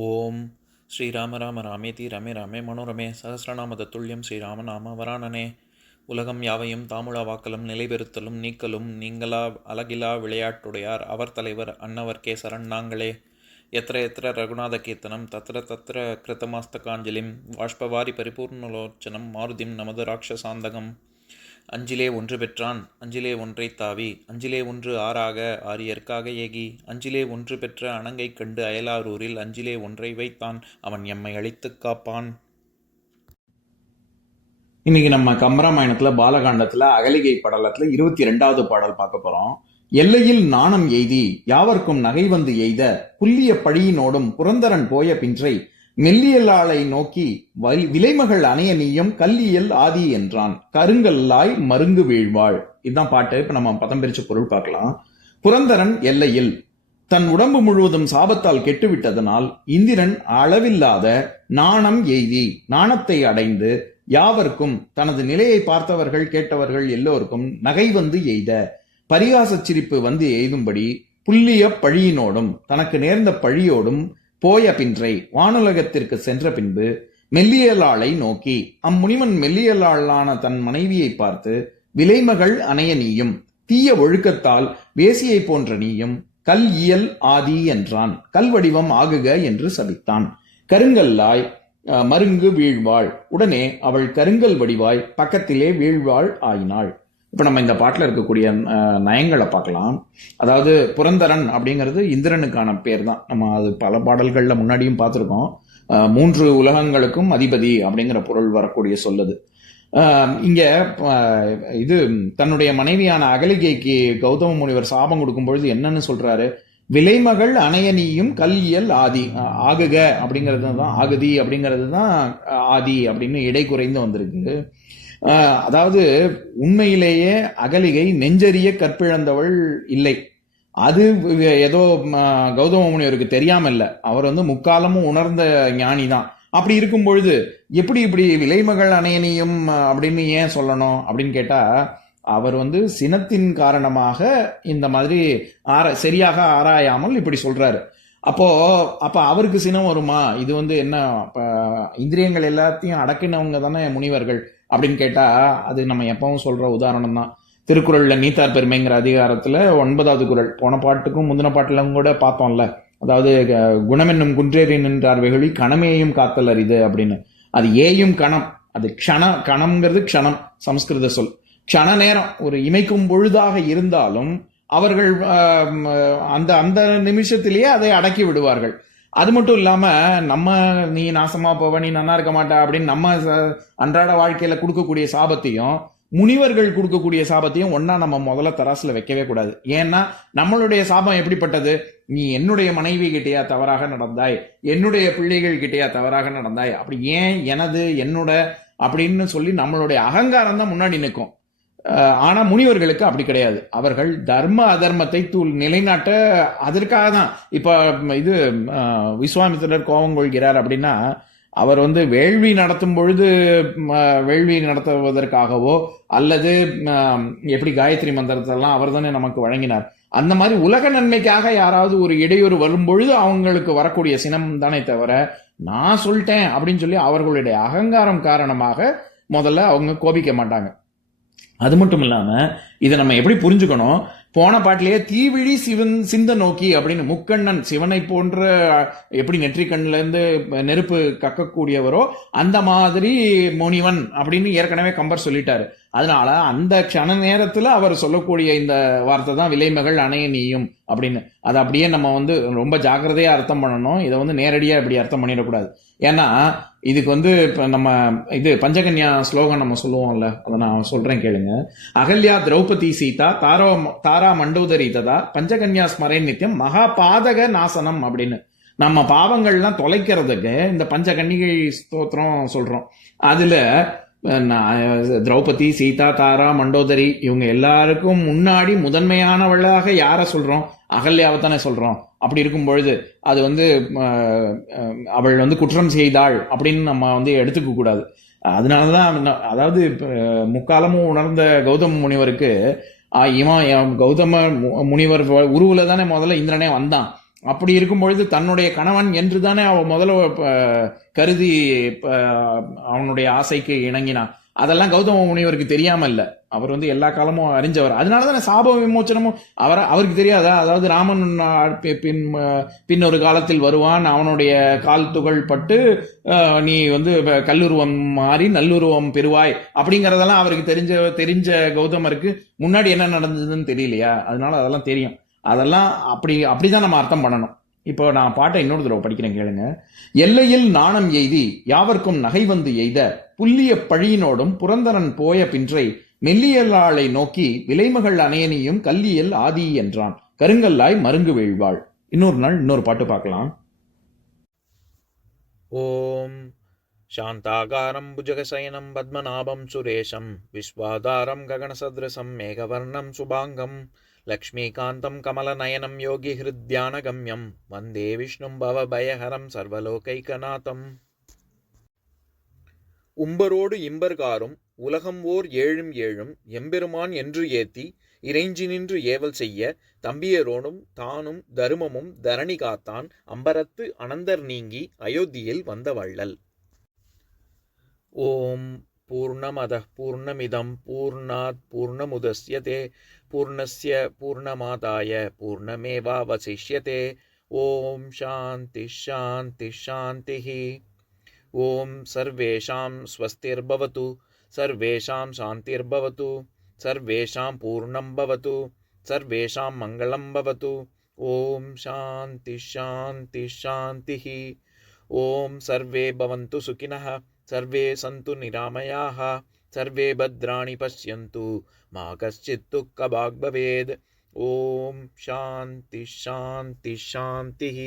ஓம் ஸ்ரீராம ராம ராமேதி ரமே ராமே மனோரமே சகசிரநாம தத்துல்யம் ஸ்ரீராம நாம வராணனே. உலகம் யாவையும் தாமுழா வாக்கலும் நிலைபெறுத்தலும் நீக்கலும் நீங்களா அழகிலா விளையாட்டுடையார் அவர் தலைவர் அன்னவர் சரண் நாங்களே. எத்திர எத்திர ரகுநாத கீர்த்தனம் தத்திர தத்திர கிருத்தமாஸ்தகாஞ்சலிம் வாஷ்பவாரி பரிபூர்ணலோச்சனம் மாருதிம் நமது ராட்சசாந்தகம். அஞ்சிலே ஒன்று பெற்றான் அஞ்சிலே ஒன்றை தாவி அஞ்சிலே ஒன்று ஆறாக ஆரியர்க்காக ஏகி அஞ்சிலே ஒன்று பெற்ற அணங்கை கண்டு அயலாரூரில் அஞ்சிலே ஒன்றை வைத்தான் அவன் எம்மை அழித்துக் காப்பான். இன்னைக்கு நம்ம கம்பராமாயணத்துல பாலகாண்டத்துல அகலிகை படலத்துல 22வது பாடல் பார்க்க போறோம். எல்லையில் நாணம் எய்தி யாவர்க்கும் நகை வந்து எய்த புல்லிய பழியினோடும் புரந்தரன் போய பின்றை மெல்லியலாளை நோக்கி விலைமகள் அணைய நீயும் கல்லியல் ஆதி என்றான் கருங்கல்லாய் மருங்கு வீழ்வாள். இதுதான் பாட்டு. இப்ப நம்ம பதம் பிரிச்ச பொருள் பார்க்கலாம். புரந்தரன் எல்லையில் தன் உடம்பு முழுவதும் சாபத்தால் கெட்டுவிட்டதனால் இந்திரன் அளவில்லாத நாணம் எய்தி நாணத்தை அடைந்து யாவர்க்கும் தனது நிலையை பார்த்தவர்கள் கேட்டவர்கள் எல்லோருக்கும் நகை வந்து எய்த பரிகாச சிரிப்பு வந்து எய்தும்படி புல்லிய பழியினோடும் தனக்கு நேர்ந்த பழியோடும் போய பின்றை வானுலகத்திற்கு சென்ற பின்பு மெல்லியலாளை நோக்கி அம்முனிவன் மெல்லியலாளான தன் மனைவியை பார்த்து விலைமகள் அணைய நீயும் தீய ஒழுக்கத்தால் வேசியை போன்ற நீயும் கல் இயல் ஆதி என்றான். கல் வடிவம் ஆகுக என்று சபித்தான். கருங்கல்லாய் மருங்கு வீழ்வாள். உடனே அவள் கருங்கல் வடிவாய் பக்கத்திலே வீழ்வாள் ஆயினாள். இப்ப நம்ம இந்த பாட்டுல இருக்கக்கூடிய நயங்களை பார்க்கலாம். அதாவது புரந்தரன் அப்படிங்கிறது இந்திரனுக்கான பேர் தான். நம்ம அது பல பாடல்கள்ல முன்னாடியும் பார்த்திருக்கோம். 3 உலகங்களுக்கும் அதிபதி அப்படிங்கிற பொருள் வரக்கூடிய சொல்லுது. இங்க இது தன்னுடைய மனைவியான அகலிகைக்கு கௌதம முனிவர் சாபம் கொடுக்கும் பொழுது என்னன்னு சொல்றாரு? விலைமகள் அணையனியும் கல்லியல் ஆதி ஆகுக அப்படிங்கிறது தான் ஆகுதி அப்படிங்கிறது தான் ஆதி அப்படின்னு இடை குறைந்து வந்திருக்கு. அதாவது உண்மையிலேயே அகலிகை நெஞ்சறிய கற்பிழந்தவள் இல்லை. அது ஏதோ கௌதம முனிவருக்கு தெரியாம இல்ல, அவர் முக்காலமும் உணர்ந்த ஞானி தான். அப்படி இருக்கும் பொழுது எப்படி இப்படி விலைமகள் அணையனியும் அப்படின்னு ஏன் சொல்லணும் அப்படின்னு கேட்டா, அவர் சினத்தின் காரணமாக இந்த மாதிரி சரியாக ஆராயாமல் இப்படி சொல்றாரு. அப்ப அவருக்கு சினம் வருமா? இது என்ன இந்திரியங்கள் எல்லாத்தையும் அடக்கினவங்க தானே முனிவர்கள் அப்படின்னு கேட்டா, அது நம்ம எப்பவும் சொல்ற உதாரணம் தான். திருக்குறள்ல நீத்தார் பெருமைங்கிற அதிகாரத்துல 9வது குறள், போன பாட்டுக்கும் முந்தின பாட்டுல கூட பார்த்தோம்ல. அதாவது குணமென்னும் குன்றேறி நின்றார் வெகுளி கணமேயும் காத்தல் அரிது அப்படின்னு. அது ஏயும் கணம், அது கணம்ங்கிறது க்ஷணம், சமஸ்கிருத சொல். க்ஷண நேரம் ஒரு இமைக்கும் பொழுதாக இருந்தாலும் அவர்கள் அந்த அந்த நிமிஷத்திலேயே அதை அடக்கி விடுவார்கள். அது மட்டும் இல்லாம நீ நாசமா போவ, நீ நல்லா இருக்க மாட்டா அப்படின்னு நம்ம அன்றாட வாழ்க்கையில கொடுக்கக்கூடிய சாபத்தையும் முனிவர்கள் கொடுக்கக்கூடிய சாபத்தையும் ஒன்னா நம்ம முதல்ல தராசுல வைக்கவே கூடாது. ஏன்னா நம்மளுடைய சாபம் எப்படிப்பட்டது? நீ என்னுடைய மனைவி கிட்டையா தவறாக நடந்தாய், என்னுடைய பிள்ளைகள் கிட்டையா தவறாக நடந்தாய், அப்படி ஏன் எனது என்னோட அப்படின்னு சொல்லி நம்மளுடைய அகங்காரம் தான் முன்னாடி நிற்கும். ஆனா முனிவர்களுக்கு அப்படி கிடையாது. அவர்கள் தர்ம அதர்மத்தை நிலைநாட்ட அதற்காக தான். இப்ப இது விஸ்வாமித்திரர் கோபம் கொள்கிறார் அப்படின்னா, அவர் வேள்வி நடத்தும் பொழுது வேள்வி நடத்துவதற்காகவோ அல்லது எப்படி காயத்ரி மந்திரத்தெல்லாம் அவர் தானே நமக்கு வழங்கினார். அந்த மாதிரி உலக நன்மைக்காக யாராவது ஒரு இடையூறு வரும் பொழுது அவங்களுக்கு வரக்கூடிய சினம் தானே தவிர, நான் சொல்லிட்டேன் அப்படின்னு சொல்லி அவர்களுடைய அகங்காரம் காரணமாக முதல்ல அவங்க கோபிக்க மாட்டாங்க. அது மட்டும் இல்லாம இதை நம்ம எப்படி புரிஞ்சுக்கணும்? போன பாட்டிலேயே தீவிழி சிந்த நோக்கி அப்படின்னு முக்கண்ணன் சிவனை போன்ற எப்படி நெற்றிக்கண்ணுல இருந்து நெருப்பு கக்கக்கூடியவரோ அந்த மாதிரி முனிவன் அப்படின்னு ஏற்கனவே கம்பர் சொல்லிட்டாரு. அதனால அந்த க்ஷண நேரத்துல அவர் சொல்லக்கூடிய இந்த வார்த்தை தான் விலைமகள் அணைய நீயும் அப்படின்னு. அதை அப்படியே நம்ம ரொம்ப ஜாக்கிரதையா அர்த்தம் பண்ணணும். இதை நேரடியா இப்படி அர்த்தம் பண்ணிடக்கூடாது. ஏன்னா இதுக்கு இப்ப நம்ம இது பஞ்சகன்யா ஸ்லோகம் நம்ம சொல்லுவோம்ல, அதை நான் சொல்றேன் கேளுங்க. அகல்யா திரௌபதி சீதா தாரா மண்டோதரி ததா பஞ்சகன்யா ஸ்மரே நித்தியம் மகா பாதக நாசனம் அப்படின்னு. நம்ம பாவங்கள்லாம் தொலைக்கிறதுக்கு இந்த பஞ்சகன்னிகை ஸ்தோத்திரம் சொல்றோம். அதுல திரௌபதி சீதா தாரா மண்டோதரி இவங்க எல்லாருக்கும் முன்னாடி முதன்மையானவளாக யார சொல்றோம்? அகல்யாவை தானே சொல்றோம். அப்படி இருக்கும் பொழுது அது அவள் குற்றம் செய்தாள் அப்படின்னு நம்ம எடுத்துக்க கூடாது. அதனாலதான் அதாவது முக்காலமும் உணர்ந்த கௌதம முனிவருக்கு கௌதம முனிவர் உருவுல தானே முதல்ல இந்திரனே வந்தான். அப்படி இருக்கும் பொழுது தன்னுடைய கணவன் என்று தானே அவ முதல்ல கருதி அவனுடைய ஆசைக்கு இணங்கினான். அதெல்லாம் கௌதம முனிவருக்கு தெரியாம இல்ல. அவர் எல்லா காலமும் அறிஞ்சவர். அதனாலதான் சாப விமோச்சனமும் அவருக்கு தெரியாதா? அதாவது ராமன் பின் ஒரு காலத்தில் வருவான், அவனுடைய கால் துகள் பட்டு நீ கல்லுருவம் மாறி நல்லுருவம் பெறுவாய் அப்படிங்கறதெல்லாம் அவருக்கு தெரிஞ்ச கௌதமருக்கு முன்னாடி என்ன நடந்ததுன்னு தெரியலையா? அதனால அதெல்லாம் தெரியும். அதெல்லாம் அப்படிதான் நம்ம அர்த்தம் பண்ணணும். இப்போ நான் பாட்டை இன்னொரு தடவை படிக்கிறேன், கேளுங்க. எல்லையில் நாணம் எய்தி யாவர்க்கும் நகை வந்து எய்த புல்லிய பழியினோடும் புரந்தரன் போய பின்றை மெல்லியலாளை நோக்கி விலைமகள் அணையனியும் கல்லியல் ஆதி என்றான் கருங்கல்லாய் மருங்கு வீழ்வாள். இன்னொரு நாள் இன்னொரு பாட்டு பார்க்கலாம். ஓம் சாந்தாகாரம் புஜகசயனம் பத்மநாபம் சுரேஷம் விஸ்வாதாரம் ககனசத்ரசம் மேகவர்ணம் சுபாங்கம் லக்ஷ்மீகாந்தம் கமலநயனம் யோகி ஹிருத்யானகம்யம் வந்தே விஷ்ணும் பவபயஹரம் சர்வலோகைகநாதம். உம்பரோடு இம்பர்காரும் உலகம் ஓர் ஏழும் ஏழும் எம்பெருமான் என்று ஏத்தி இறைஞ்சி நின்று ஏவல் செய்ய தம்பியரோடும் தானும் தருமமும் தரணி காத்தான் அம்பரத்து அனந்தர் நீங்கி அயோத்தியில் வந்த வள்ளல். ஓம் பூர்ணமதః பூர்ணமிதம் பூர்ணாத் பூர்ணமுதஸ்யதே பூர்ணஸ்ய பூர்ணமாதாய பூர்ணமேவாவசிஷ்யதே. ஓம் சாந்தி சாந்தி சாந்திः. ஓம் சர்வேஷாம் ஸ்வஸ்திர்பவது சர்வேஷாம் சாந்திர்பவது சர்வேஷாம் பூர்ணம் பவது சர்வேஷாம் மங்களம் பவது. ஓம் சாந்தி சாந்தி சாந்திः. ஓம் சர்வே பவந்து சுகினः சர்வே சந்து நிராமயாः சர்வே பத்ராணி பஷ்யந்து மா கஷ்சித் துக்கபாக் பவேத். ஓம் சாந்தி சாந்தி சாந்திः.